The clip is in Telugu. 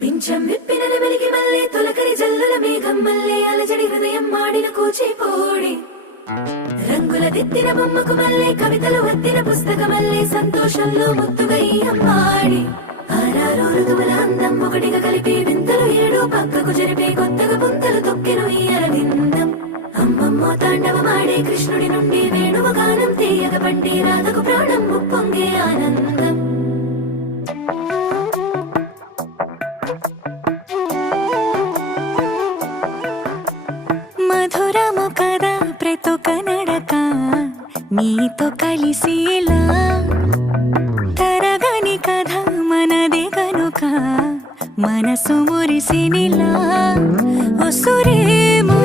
పింఛం విప్పిన నెమలికి మల్లె తొలకరి జల్లుల మేఘం మల్లె అలజడి హృదయం మాడిన కూచిపోడి రంగుల దిద్దిన బొమ్మకు మల్లె కవితలు వద్దిన పుస్తక మల్లె సంతోషంలో ముద్దుగా ఈ అమ్మాడి ఆరారు ఋతువుల అందం ఒకటిగా కలిపి వింతలు ఏడు పక్కకు జరిపే కొత్తగా పుంతలు తొక్కెను ఈ అరవిందం అమ్మమ్మో తాండవమాడే కృష్ణుడి నుండి వేణువ గానం తీయగ పండి రాధకు ప్రాణం ముప్పొంగే ఆనందం మధురము కదా ప్రతొక నడక నీతో కలిసేలా తరగని కథ మనదే కనుక మనసు మురిసినిలా ఉసురేమో